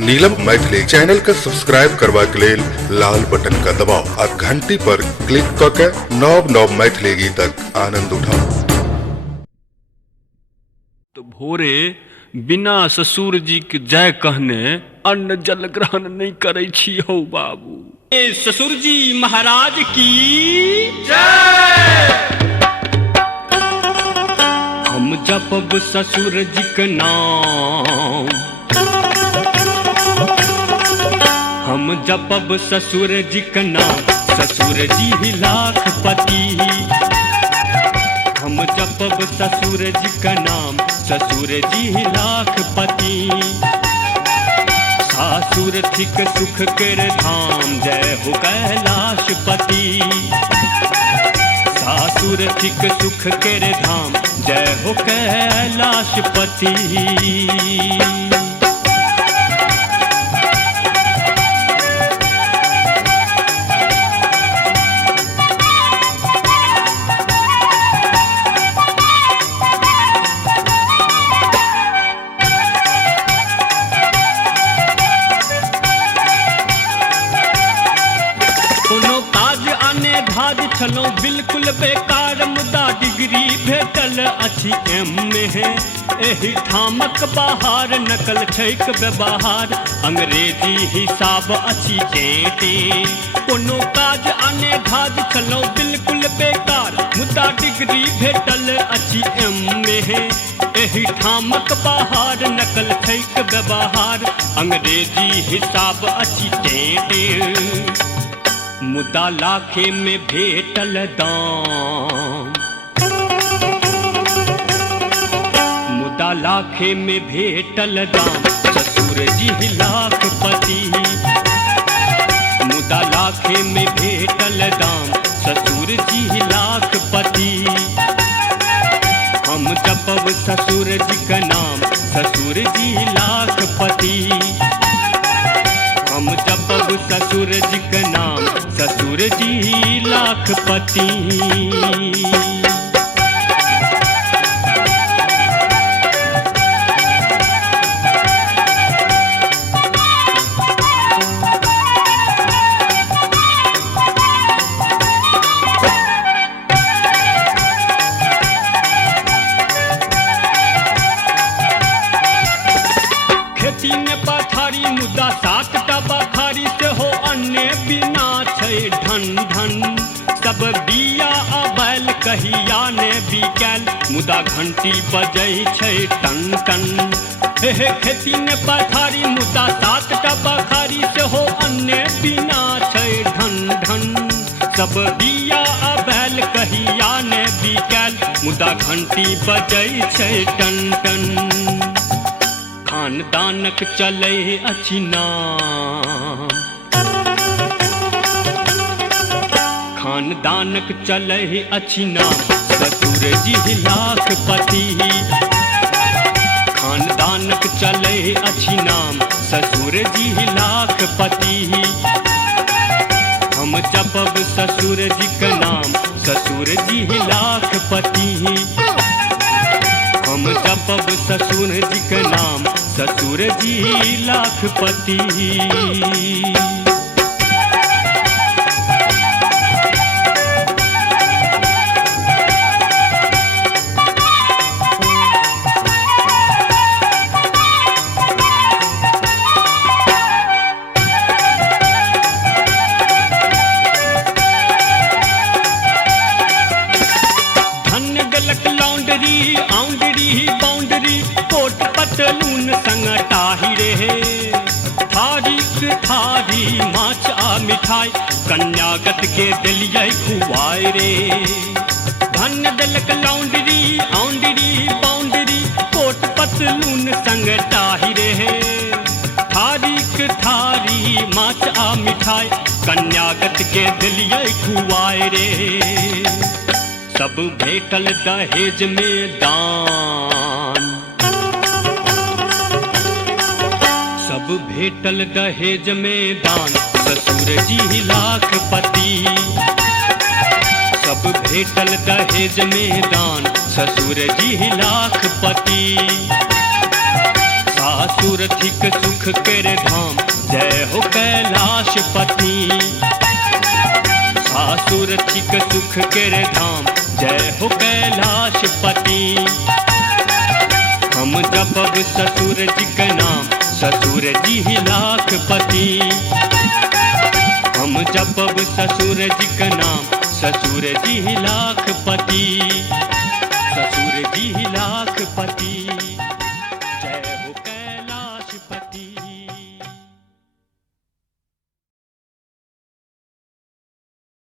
नीलम Maithili channel के subscribe करबा के लेल लाल बटन का दबाव आ घंटी पर क्लिक क के नव नव मैथिली गीतक आनंद उठाओ। तो भोरे बिना ससुर जी के जय कहने अन्न जल ग्रहण नहीं करे छी हो बाबू। ससुर जी महाराज की जय। हम जपब ससुर जी के नाम, हम जपब ससुर जी के नाम, ससुर जी ही लाखपति। हम जपब ससुर जी का नाम, ससुर जी ही लाखपति। सासुर थिक सुख कर धाम, जय हो कैलाशपति। सासुर थिक सुख कर धाम, जय हो कैलाशपति। चलो बिल्कुल बेकार मुदा डिग्री भेटल अछि एम.ए. एहि ठामक बाहर नकल छैक व्यवहार, अंग्रेजी हिसाब अछि टेटे। कोनो काज आने धाज चलो बिल्कुल बेकार मुदा डिग्री भेटल अछि एम.ए. एहि ठामक बाहर नकल छैक व्यवहार, अंग्रेजी हिसाब अछि टेटे। मुदा लाखे में भेटल दाम, मुदा लाखे में भेटल दाम, ससुर जी ही लाखपति। मुदा लाखे में भेटल दाम, ससुर जी ही लाखपति। हम जपब ससुर जी का नाम, ससुर जी ही लाखपति। हम जपब ससुर जी का नाम, ससुर जी लाखपति। खेती में पथारी मुदा 7 टा बखारी से हो अन्य बिना छै धन धन। सब बिया आ बैल कहिया ने बिकैल, मुदा घंटी बजै छै टन टन। हे खेती में पथारी मुदा 7 टा बखारी से हो अन्य बिना छै धन धन। सब बिया आ बैल कहिया ने बिकैल, मुदा घंटी बजै छै टन टन। खानदानक चले अछि नाम, खानदानक चले अछि नाम, ससुर जी ही लाखपति। खानदानक चले अछि नाम, ससुर जी ही लाखपति। हम जपब ससुर जी का नाम, ससुर जी ही लाखपति। हम जपब ससुर जी का नाम, ससुर जी लाखपति। धन्य गलक लॉन्ड्री आउंडरी बाउंड्री, कोट पतलून संग टाही रे। थारीक थारी माछ आ मिठाई, कन्यागत के दिलियै खुआए रे। धन्य दलक लॉन्ड्री आउंडरी बाउंड्री, कोट पतलून संग टाही रे। थारीक थारी माछ आ मिठाई, कन्यागत के दिलियै खुआए रे। सब भेटल दहेज में दान, सब भेटल दहेज में दान, ससुर जी ही लाखपति। सब भेटल दहेज में दान, ससुर जी ही लाखपति। सासुर थिक सुख कर धाम, जय हो कैलाशपति। सासुर थिक सुख कर धाम, जय हो कैलाशपति। हम जपब ससुर जी का नाम, ससुर जी ही लाखपति। हम जपब ससुर जी का नाम, ससुर जी ही लाखपति। ससुर जी ही लाखपति।